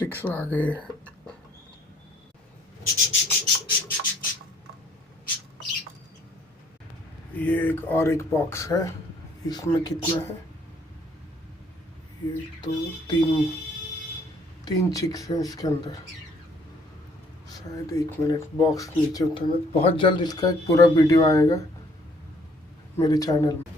Sticks आ गए। ये एक बॉक्स है, इसमें कितना है, ये तो तीन चिक्स हैं इसके अंदर। शायद 1 मिनट, बॉक्स नीचे उतरना। बहुत जल्द इसका एक पूरा वीडियो आएगा मेरे चैनल में।